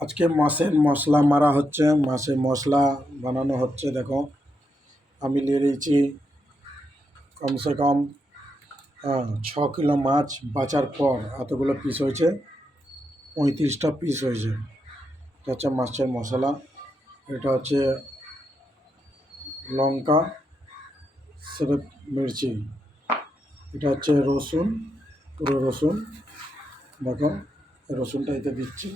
আজকে মাছের মশলা মারা হচ্ছে, মাছের মশলা বানানো হচ্ছে। দেখো আমি নিয়ে নিয়েছি কমসে কম 6 কিলো মাছ বাঁচার পর এতগুলো পিস হয়েছে, 35টা পিস হয়েছে। এটা হচ্ছে মাছের মশলা, এটা হচ্ছে লঙ্কা, স্রেফ মির্চি, এটা হচ্ছে রসুন, পুরো রসুন। দেখো এই রসুনটা এতে দিচ্ছি।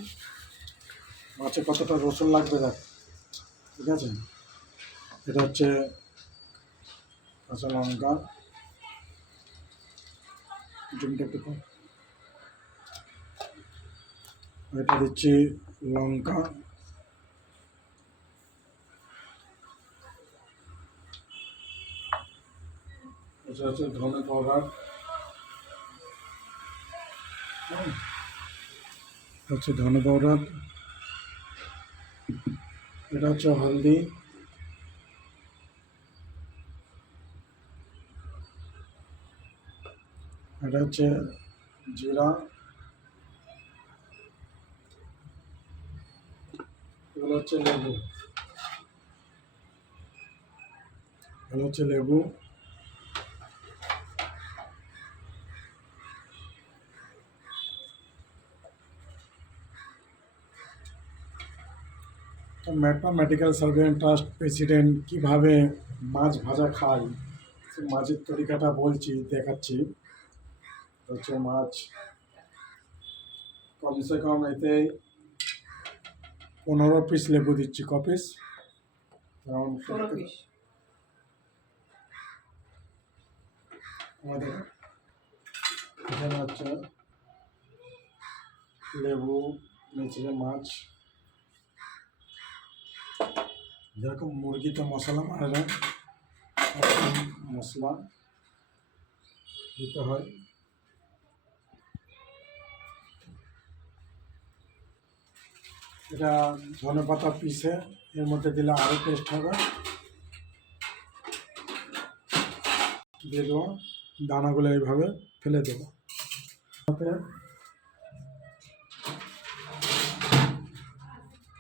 মাছে কতটা রসুন লাগবে দেখ, ঠিক আছে। এটা হচ্ছে কাঁচা লঙ্কা, জুমটা একটু কম। এটা দিচ্ছি লঙ্কা, এটা হচ্ছে ধনে পাউডার, হচ্ছে ধনে পাউডার, এটা হচ্ছে হলদি, এটা হচ্ছে জিরা, এগুলো হচ্ছে লেবু, এগুলো হচ্ছে লেবু, মেডিকেল সার্ভেন্ট ট্রাস্ট প্রেসিডেন্ট কীভাবে মাছ ভাজা খায় সে মাছের তরিকাটা বলছি, দেখাচ্ছি। হচ্ছে মাছ কমসে কম এতে 15 পিস লেবু দিচ্ছি। ক পিস? আমাদের এখানে হচ্ছে লেবু, নিচে মাছ, যেরকম মুরগিতে মশলা মারা যায় মশলা দিতে হয়। এটা ধনে পাতা পিসে এর মধ্যে দিলে আরও টেস্ট হবে। দিয়ে দেবো, দানাগুলো এইভাবে ফেলে দেবো।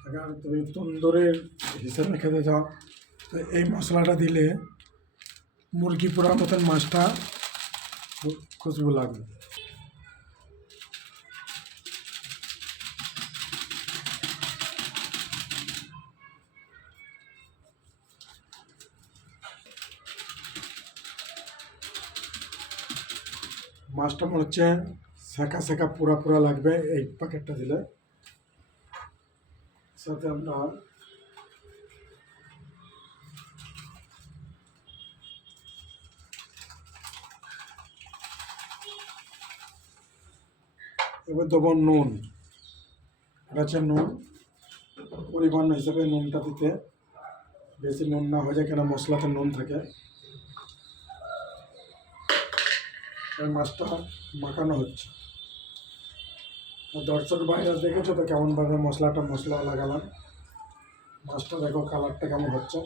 अगर তুমি তন্দুরের হিসেবে খেতে চাও তো এই মশলাটা দিলে মুরগি পোড়ার মতন মাছটা খুশবু লাগবে। মাছটা মনে হচ্ছে সেকা সেকা পুরা পুরা লাগবে এই প্যাকেটটা দিলে। সাথে আমরা এবার দেবো নুন, এটা হচ্ছে নুন, পরিমাণ হিসেবে নুনটা দিতে, বেশি নুন না হয়ে যায় কেন মশলাতে নুন থাকে। এই মাছটা মাখানো হচ্ছে। দর্শক ভাইরা দেখেছো তো কেমনভাবে মশলা লাগালাম। মাছটা দেখো কালারটা কেমন হচ্ছে।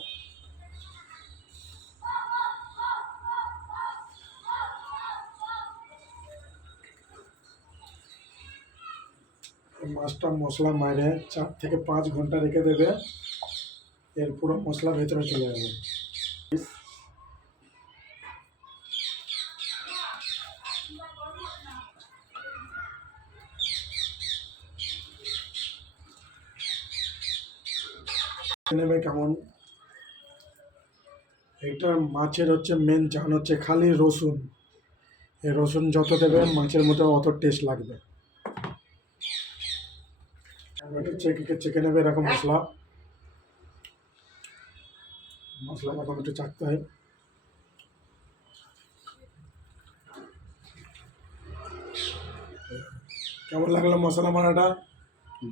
মাছটা মশলা মারে 4 থেকে 5 ঘন্টা রেখে দেবে, এর পুরো মশলা ভেতরে চলে যাবে। নেবে কেমন। এটা মাছের হচ্ছে মেন জান হচ্ছে খালি রসুন। এই রসুন যত দেবে মাছের মধ্যে অত টেস্ট লাগবে। চেকে নেবে এরকম মশলা এখন একটু চাকতে হয়। কেমন লাগলো মশলা মারাটা?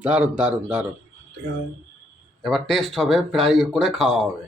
দারুণ দারুণ দারুণ। ঠিক আছে, এবার টেস্ট হবে, ফ্রাই করে খাওয়া হবে।